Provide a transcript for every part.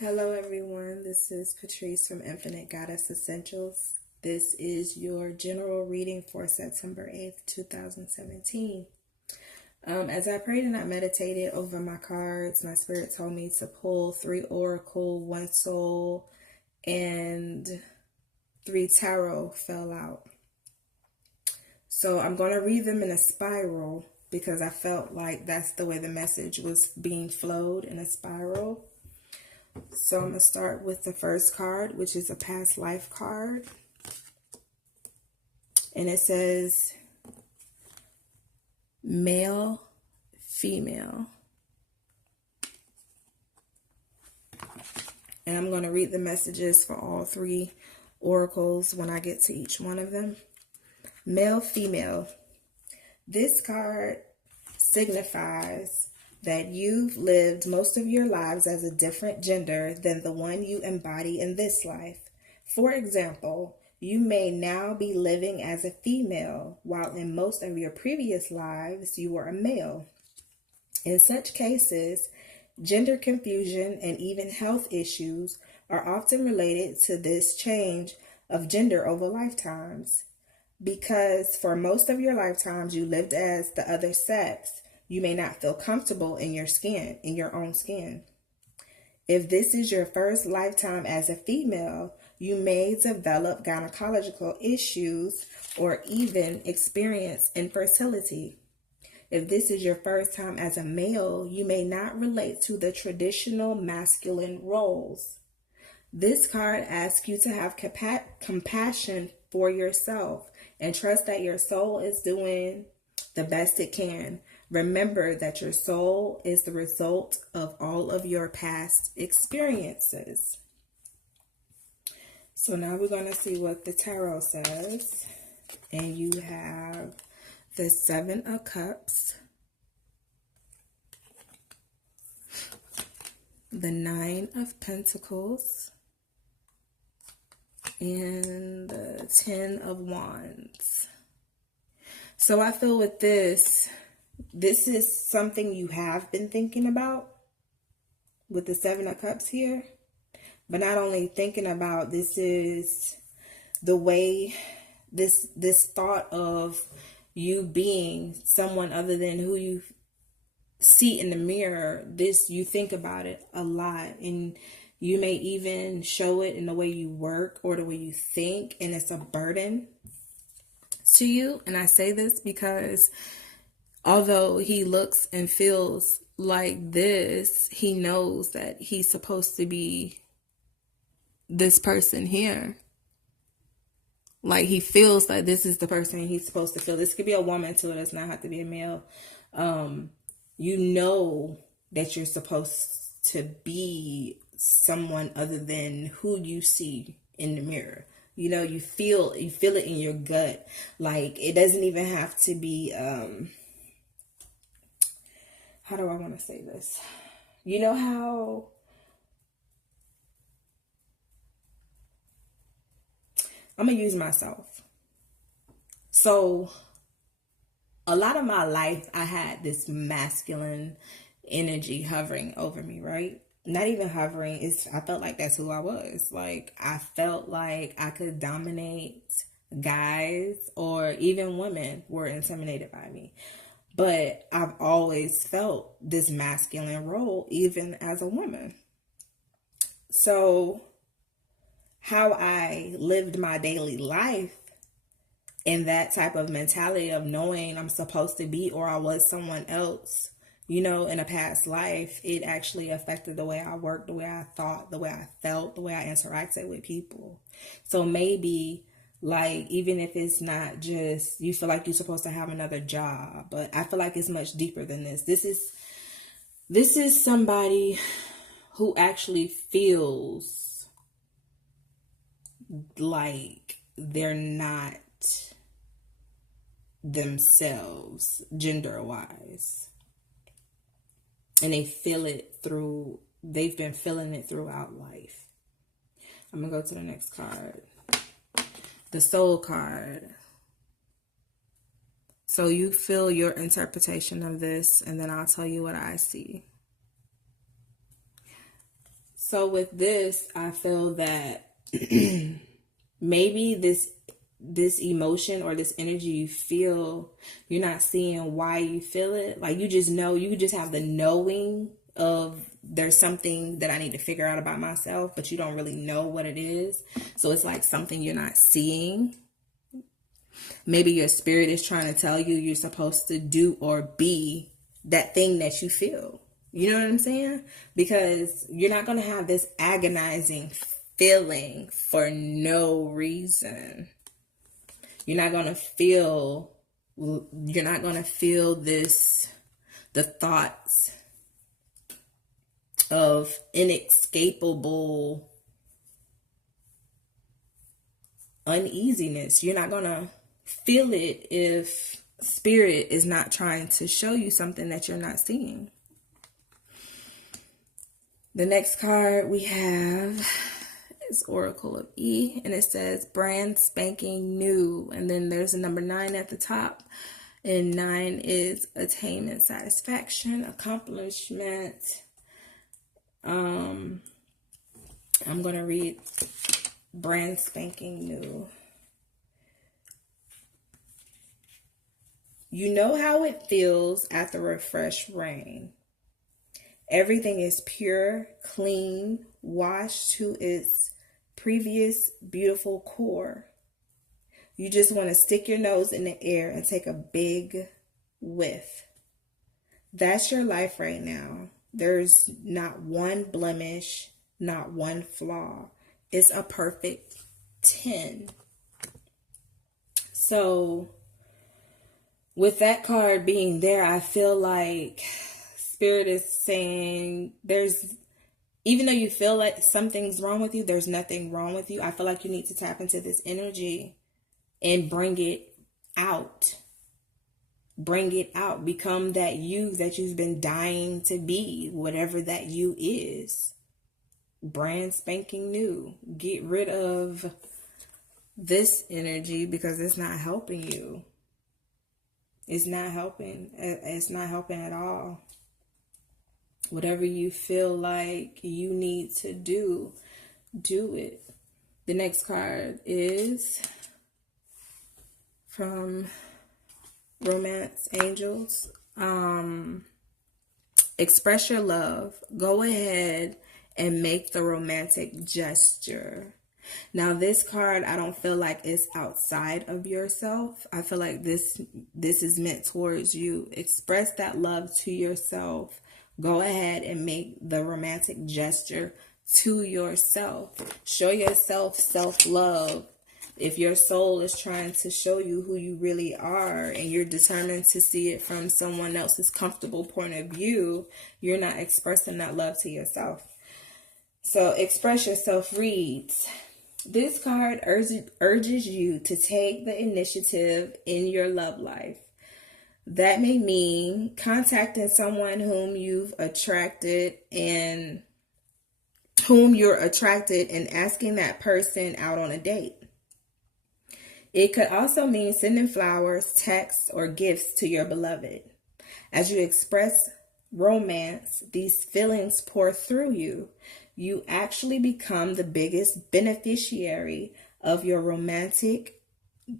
Hello, everyone. This is Patrice from Infinite Goddess Essentials. This is your general reading for September 8th, 2017. As I prayed and I meditated over my cards, my spirit told me to pull 3 Oracle, 1 Soul, and 3 Tarot fell out. So I'm going to read them in a spiral because I felt like that's the way the message was being flowed, in a spiral. So I'm going to start with the first card, which is a past life card. And it says male, female. And I'm going to read the messages for all 3 oracles when I get to each one of them. Male, female. This card signifies that you've lived most of your lives as a different gender than the one you embody in this life. For example, you may now be living as a female, while in most of your previous lives you were a male. In such cases, gender confusion and even health issues are often related to this change of gender over lifetimes. Because for most of your lifetimes you lived as the other sex, you may not feel comfortable in your skin, in your own skin. If this is your first lifetime as a female, you may develop gynecological issues or even experience infertility. If this is your first time as a male, you may not relate to the traditional masculine roles. This card asks you to have compassion for yourself and trust that your soul is doing the best it can. Remember that your soul is the result of all of your past experiences. So now we're going to see what the tarot says. And you have the 7 of Cups, the 9 of Pentacles, and the 10 of Wands. So I feel with this is something you have been thinking about with the 7 of Cups here. But not only thinking about, this is the way, this thought of you being someone other than who you see in the mirror. You think about it a lot, and you may even show it in the way you work or the way you think, and it's a burden to you. And I say this because although he looks and feels like this, he knows that he's supposed to be this person here. Like, he feels like this is the person he's supposed to feel. This could be a woman too. It does not have to be a male. You know that you're supposed to be someone other than who you see in the mirror. You know, you feel it in your gut. Like, it doesn't even have to be, how do I want to say this? You know how I'm going to use myself. So a lot of my life, I had this masculine energy hovering over me, right? Not even hovering. I felt like that's who I was. Like, I felt like I could dominate guys, or even women were intimidated by me. But I've always felt this masculine role, even as a woman. So how I lived my daily life in that type of mentality of knowing I'm supposed to be, or I was someone else, you know, in a past life, it actually affected the way I worked, the way I thought, the way I felt, the way I interacted with people. So maybe, like, even if it's not just you feel like you're supposed to have another job, but I feel like it's much deeper than this. This is somebody who actually feels like they're not themselves gender-wise. And they feel it they've been feeling it throughout life. I'm going to go to the next card. The Soul card. So you feel your interpretation of this, and then I'll tell you what I see. So with this, I feel that maybe this emotion or this energy you feel, you're not seeing why you feel it. Like, you just know, you just have the knowing of there's something that I need to figure out about myself, but you don't really know what it is. So it's like something you're not seeing. Maybe your spirit is trying to tell you you're supposed to do or be that thing that you feel. You know what I'm saying? Because you're not going to have this agonizing feeling for no reason. You're not going to feel this, the thoughts of inescapable uneasiness. You're not going to feel it if spirit is not trying to show you something that you're not seeing. The next card we have is Oracle of E, and it says brand spanking new, and then there's a number 9 at the top, and 9 is attainment, satisfaction, accomplishment. I'm going to read brand spanking new. You know how it feels after a fresh rain. Everything is pure, clean, washed to its previous beautiful core. You just want to stick your nose in the air and take a big whiff. That's your life right now. There's not one blemish, not one flaw. It's a perfect 10. So with that card being there, I feel like Spirit is saying even though you feel like something's wrong with you, there's nothing wrong with you. I feel like you need to tap into this energy and bring it out. Bring it out. Become that you that you've been dying to be, whatever that you is. Brand spanking new. Get rid of this energy because it's not helping you. It's not helping. It's not helping at all. Whatever you feel like you need to do, do it. The next card is from Romance Angels. Express your love. Go ahead and make the romantic gesture. Now this card, I don't feel like it's outside of yourself. I feel like this is meant towards you. Express that love to yourself. Go ahead and make the romantic gesture to yourself. Show yourself self-love. If your soul is trying to show you who you really are and you're determined to see it from someone else's comfortable point of view, you're not expressing that love to yourself. So express yourself reads, this card urges you to take the initiative in your love life. That may mean contacting someone whom you're attracted and asking that person out on a date. It could also mean sending flowers, texts, or gifts to your beloved. As you express romance, these feelings pour through you. You actually become the biggest beneficiary of your romantic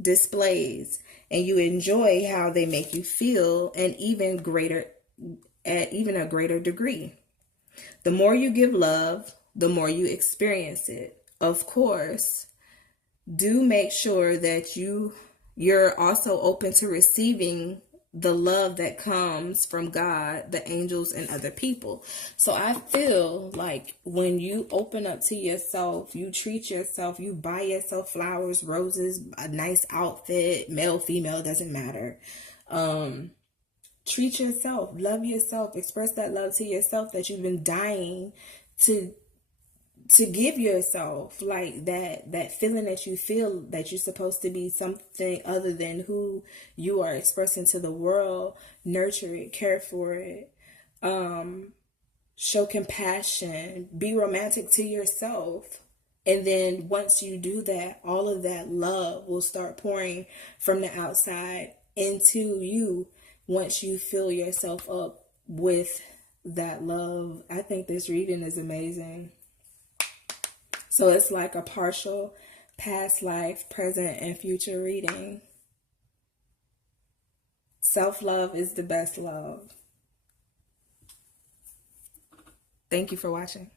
displays, and you enjoy how they make you feel at even a greater degree. The more you give love, the more you experience it. Of course, do make sure that you're also open to receiving the love that comes from God, the angels, and other people. So I feel like when you open up to yourself, you treat yourself, you buy yourself flowers, roses, a nice outfit, male, female, doesn't matter. Treat yourself, love yourself, express that love to yourself that you've been dying to give yourself, like that feeling that you feel that you're supposed to be something other than who you are expressing to the world. Nurture it, care for it, show compassion, be romantic to yourself. And then once you do that, all of that love will start pouring from the outside into you once you fill yourself up with that love. I think this reading is amazing. So it's like a partial past life, present, and future reading. Self-love is the best love. Thank you for watching.